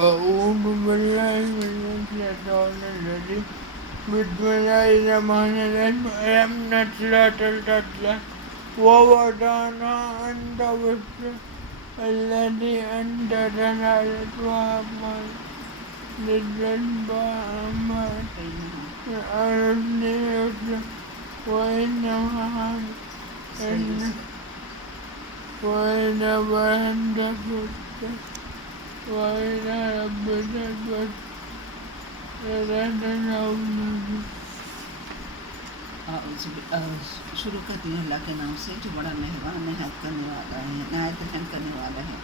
أعوذ بالله من الشيطان الرجيم بسم الله الرحمن الرحيم ألم نشرح لك ووضعنا عنك وزرك الذي أنقض ظهرك وأقمنا للذنب أعمالك أردني يسرك وإنما عندك وإلى ربك شروع کرتی ہوں اللہ کے نام سے جو بڑا مہربان نہایت کرنے والا ہے، نہایت رحم کرنے والا ہے۔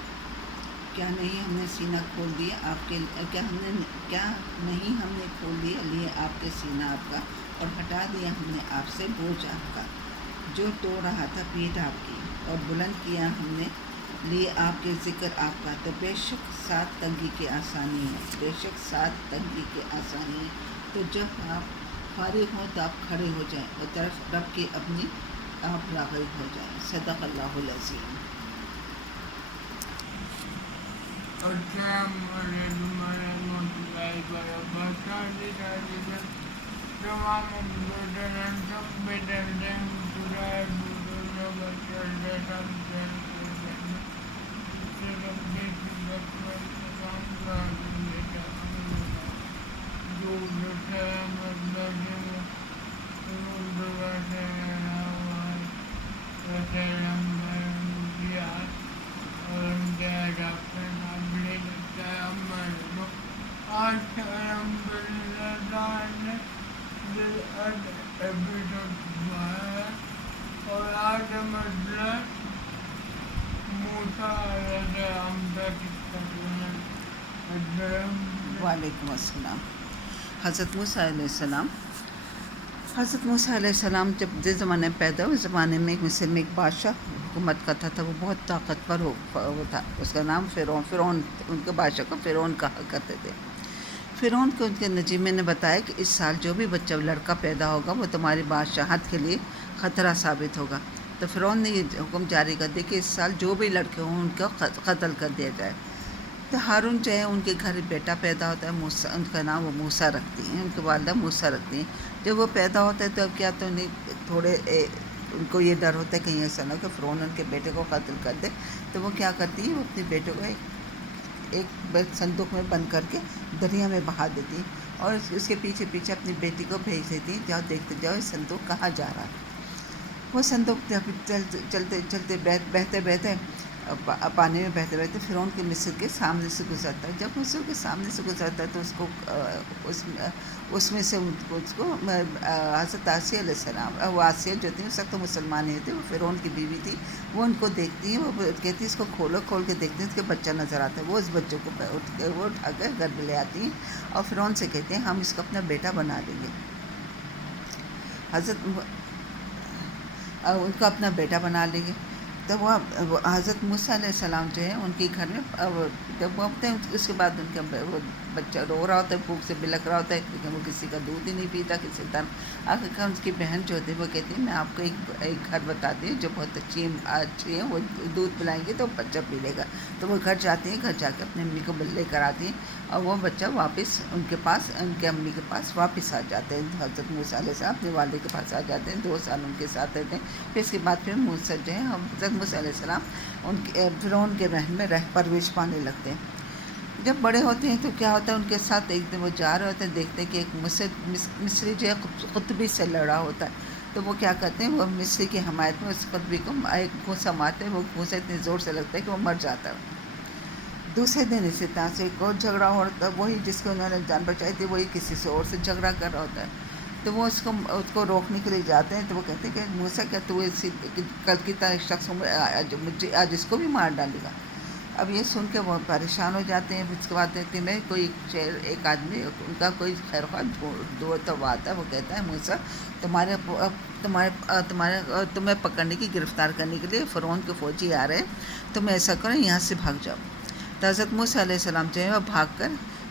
کیا نہیں ہم نے سینہ کھول دیا آپ کے کیا نہیں ہم نے کھول دیا لیے آپ کے سینہ آپ کا، اور ہٹا دیا ہم نے آپ سے بوجھ آپ کا جو توڑ رہا تھا پیٹھ آپ کی، اور بلند کیا ہم نے لیے آپ کے ذکر آپ کا، تو بے شک ساتھ تنگی کے آسانی ہے، بے شک ساتھ تنگی کے آسانی ہے۔ تو جب آپ فارغ ہوں تو آپ کھڑے ہو جائیں اور طرف رب کے اپنی آپ راغب ہو جائیں۔ صدق اللہ العظیم۔ السلام علیکم ورحمۃ اللہ وبرکاتہ۔ تمام بدن سب بدلتے ہیں خدا بدلنے بچے سب اور آج مطلب موسیٰ علیہ السلام کا قصہ وعلیکم السلام۔ حضرت موسیٰ علیہ السلام جب جس زمانے میں پیدا ہوئے، اس زمانے میں مصر میں ایک بادشاہ حکومت کرتا تھا، وہ بہت طاقتور وہ تھا، اس کا نام فرعون ان کے بادشاہ کو فرعون کہا کرتے تھے۔ فرعون کو ان کے نجیمے نے بتایا کہ اس سال جو بھی بچہ لڑکا پیدا ہوگا وہ تمہاری بادشاہت کے لیے خطرہ ثابت ہوگا۔ تو فرعون نے یہ حکم جاری کر دیا کہ اس سال جو بھی لڑکے ہوں ان کو قتل کر دیا جائے۔ تو ہارون جو ہے ان کے گھر بیٹا پیدا ہوتا ہے، موسیٰ، ان کا نام وہ موسیٰ رکھتی ہیں، ان کی والدہ موسیٰ رکھتی ہیں۔ جب وہ پیدا ہوتا ہے تو اب کیا تو انہیں ان کو یہ ڈر ہوتا ہے کہیں ایسا نہ کہ فرعون ان کے بیٹے کو قتل کر دے، تو وہ کیا کرتی ہیں، وہ اپنے بیٹے کو ایک صندوق میں بند کر کے دریا میں بہا دیتی ہیں، اور اس کے پیچھے پیچھے اپنی بیٹی کو بھیج دیتی ہیں، جاؤ دیکھتے جاؤ یہ صندوق کہاں جا رہا ہے۔ وہ صندوق جب چلتے بہتے پانی میں بہتے فرعون کے مصر کے سامنے سے گزرتا ہے۔ جب مصر کے سامنے سے گزرتا ہے تو اس میں سے اس کو حضرت آسیہ علیہ السلام، وہ آسیہ جو تھی اس وقت تو مسلمان نہیں تھے، وہ فرعون کی بیوی تھی، وہ ان کو دیکھتی ہیں، وہ کہتی ہے اس کو کھول کے دیکھتی ہیں، اس کے بچہ نظر آتا ہے، وہ اس بچے کو وہ اٹھا کر گھر میں لے آتی ہیں اور فرعون سے کہتے ہیں ہم اس کو اپنا بیٹا بنا دیں گے، ان کو اپنا بیٹا بنا لیں گے۔ تو وہ حضرت موسیٰ علیہ السلام جو ہے ان کے گھر میں جب وہ ہوتے ہیں، اس کے بعد ان کا وہ بچہ رو رہا ہوتا ہے، بھوک سے بلک رہا ہوتا ہے، لیکن وہ کسی کا دودھ ہی نہیں پیتا، کسی طرح آخر ان کی بہن جو ہوتی ہے وہ کہتی ہے میں آپ کو ایک گھر بتاتی ہوں جو بہت اچھی ہے، وہ دودھ پلائیں گی تو بچہ پی لے گا۔ تو وہ گھر جاتی ہیں، گھر جا کے اپنی امی کو لے کر آتی ہیں، اور وہ بچہ واپس ان کے امی کے پاس واپس آ جاتے ہیں۔ حضرت موسیٰ علیہ السلام اپنے والد کے پاس آ جاتے ہیں، 2 سال ان کے ساتھ رہتے ہیں۔ پھر اس کے بعد پھر موسیٰ جو ہے حضرت موسیٰ علیہ السلام ان کے فرعون کے محل میں پرورش پانے لگتے ہیں۔ جب بڑے ہوتے ہیں تو کیا ہوتا ہے، ان کے ساتھ ایک دن وہ جا رہے ہوتے ہیں، دیکھتے ہیں کہ ایک مصری جو ہے قطبی سے لڑا ہوتا ہے، تو وہ کیا کرتے ہیں، وہ مصری کی حمایت میں اس قطبی کو ایک گھوسا مارتے ہیں، وہ گھوسا اتنی زور سے لگتا ہے کہ وہ مر جاتا ہے۔ دوسرے دن اسی طرح سے ایک اور جھگڑا ہو رہا ہے، وہی جس کو انہوں نے جان بچائی تھی وہی کسی سے اور سے جھگڑا کر رہا ہوتا ہے، تو وہ اس کو روکنے کے لیے جاتے ہیں، تو وہ کہتے ہیں کہ موسیٰ کیا تو کل کی طرح شخص مجھے آج اس کو بھی مار ڈالے گا۔ اب یہ سن کے وہ پریشان ہو جاتے ہیں۔ اس کے بعد دیکھتے ہیں کوئی ایک آدمی ان کا کوئی خیر خواہ دوڑتا ہوا آتا ہے، وہ کہتا ہے موسیٰ تمہیں پکڑنے کی، گرفتار کرنے کے لیے فرعون کے فوجی آ رہے ہیں، تم ایسا کرو یہاں سے بھاگ جاؤ۔ تو حضرت موسیٰ علیہ السلام جو ہے وہ بھاگ کر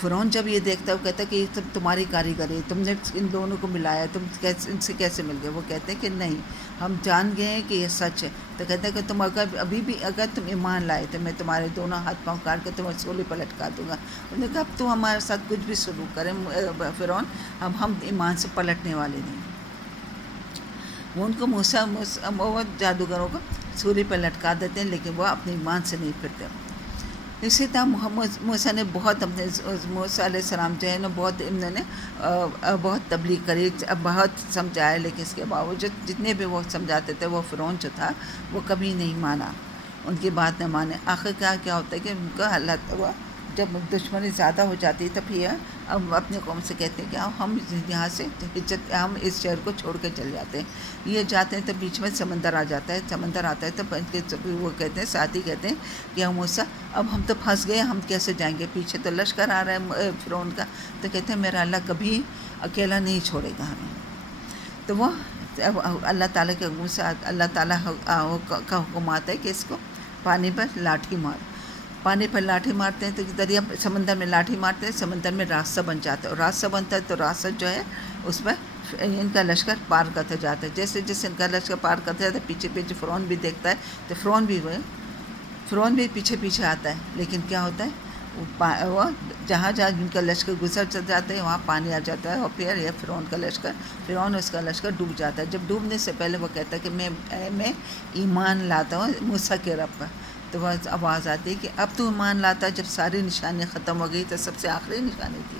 فرعون جب یہ دیکھتا ہے وہ کہتا ہے کہ یہ سب تمہاری کاریگری ہے، تم نے ان دونوں کو ملایا، تم ان سے کیسے مل گئے؟ وہ کہتے ہیں کہ نہیں، ہم جان گئے ہیں کہ یہ سچ ہے۔ تو کہتے ہیں کہ تم ابھی بھی اگر تم ایمان لائے تو میں تمہارے دونوں ہاتھ پاؤں کاٹ کے تمہیں سولے پر لٹکا دوں گا۔ انہوں نے کہا اب تو ہمارے ساتھ کچھ بھی سلوک کریں فرعون، اب ہم ایمان سے پلٹنے والے نہیں۔ وہ ان کو وہ جادوگروں کو سولی پر لٹکا دیتے ہیں، لیکن وہ اپنے ایمان سے نہیں پھرتے۔ اسی طرح محمد موسیٰ نے بہت اپنے موسیٰ علیہ السلام جو ہے نا بہت انہوں نے بہت تبلیغ کری، بہت سمجھایا، لیکن اس کے باوجود جتنے بھی وہ سمجھاتے تھے وہ فرعون جو تھا وہ کبھی نہیں مانا، ان کی بات نہ مانے۔ آخر کیا ہوتا ہے کہ ان کا اللہ ہوا جب دشمنی زیادہ ہو جاتی ہے تو پھر اب اپنے قوم سے کہتے ہیں کہ ہم یہاں سے ہم اس شہر کو چھوڑ کے چل جاتے ہیں۔ یہ جاتے ہیں تو بیچ میں سمندر آ جاتا ہے، سمندر آتا ہے تو وہ کہتے ہیں، ساتھی کہتے ہیں کہ موسیٰ اب ہم تو پھنس گئے، ہم کیسے جائیں گے؟ پیچھے تو لشکر آ رہا ہے فرعون کا۔ تو کہتے ہیں میرا اللہ کبھی اکیلا نہیں چھوڑے گا ہمیں۔ تو وہ اللہ تعالیٰ کے حکم سے اللہ تعالیٰ کا حکم آتا ہے کہ اس کو پانی پر لاٹھی مار، پانی پر لاٹھی مارتے ہیں تو دریا سمندر میں لاٹھی مارتے ہیں، سمندر میں راستہ بن جاتا ہے، اور راستہ بنتا ہے تو راستہ جو ہے اس پر ان کا لشکر پار کرتا جاتا ہے۔ جیسے جیسے ان کا لشکر پار کرتا جاتا ہے پیچھے پیچھے فرعون بھی دیکھتا ہے، تو فرعون بھی پیچھے پیچھے آتا ہے، لیکن کیا ہوتا ہے وہ جہاں جن کا لشکر گزر جاتا ہے وہاں پانی آ جاتا ہے، اور پھر یہ فرعون اس کا لشکر ڈوب جاتا ہے۔ جب ڈوبنے سے پہلے وہ کہتا ہے کہ میں ایمان لاتا ہوں موسیٰ کے رب پر۔ تو وہ آواز آتی ہے کہ اب تو ایمان لاتا ہے، جب ساری نشانیاں ختم ہو گئی تو سب سے آخری نشانی تھی،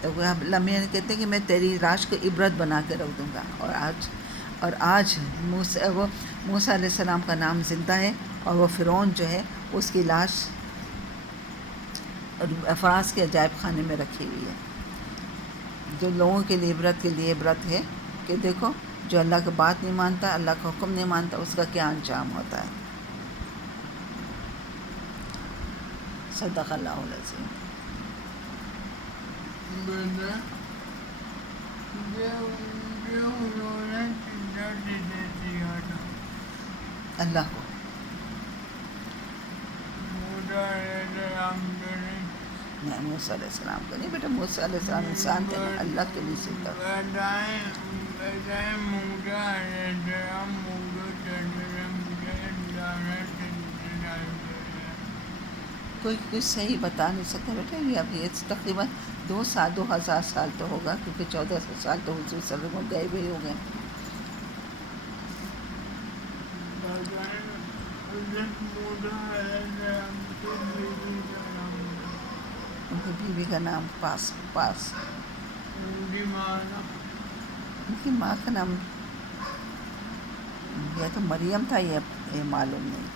تو وہ لمحے کہتے ہیں کہ میں تیری لاش کو عبرت بنا کے رکھ دوں گا۔ اور آج موسیٰ علیہ السلام کا نام زندہ ہے، اور وہ فرعون جو ہے اس کی لاش فرانس کے عجائب خانے میں رکھی ہوئی ہے، جو لوگوں کے لیے عبرت ہے کہ دیکھو جو اللہ کی بات نہیں مانتا، اللہ کا حکم نہیں مانتا، اس کا کیا انجام ہوتا ہے۔ صدق اللہ العظیم۔ بیٹا جو انہوں نے چیزیں دے دیا تھا اللہ کو موسیٰ علیہ السلام کو نہیں، نہیں، موسیٰ علیہ السلام کو نہیں بیٹا، موسیٰ علیہ السلام انسان تھے نا، اللہ کے لیے سیکھا۔ بتائیں موسیٰ علیہ السلام کوئی صحیح بتا نہیں سکتا بیٹا، یہ اب یہ تقریباً 2000 سال تو ہوگا، کیونکہ 1400 سال تو حضور صلی اللہ علیہ وسلم گئے ہوئے ہو گئے۔ ان کی بیوی کا نام پاس، ان کی ماں کا نام یا تو مریم تھا، یہ معلوم نہیں،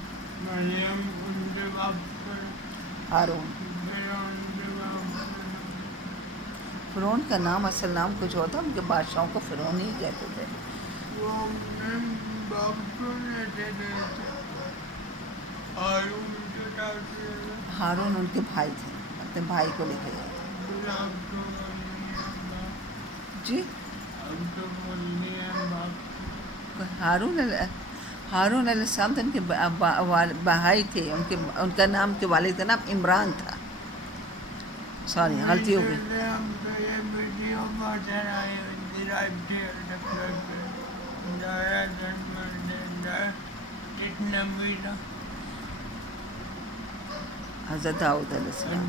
مریم ان کے باپ پر ہارون۔ فرعون کا نام اصل نام کچھ ہوتا، ان کے بادشاہوں کو فرعون ہی کہتے تھے۔ وہ اپنے باپ کو لیتے تھے، ہارون کے نام ہارون ان کے بھائی تھے، اپنے بھائی کو لے کے گئے تھے۔ جی ہارون علیہ السلام تو ان کے بھائی تھے، ان کا نام کے والد کا نام عمران تھا۔ سوری غلطی ہو گئی۔ حضرت داؤد علیہ السلام۔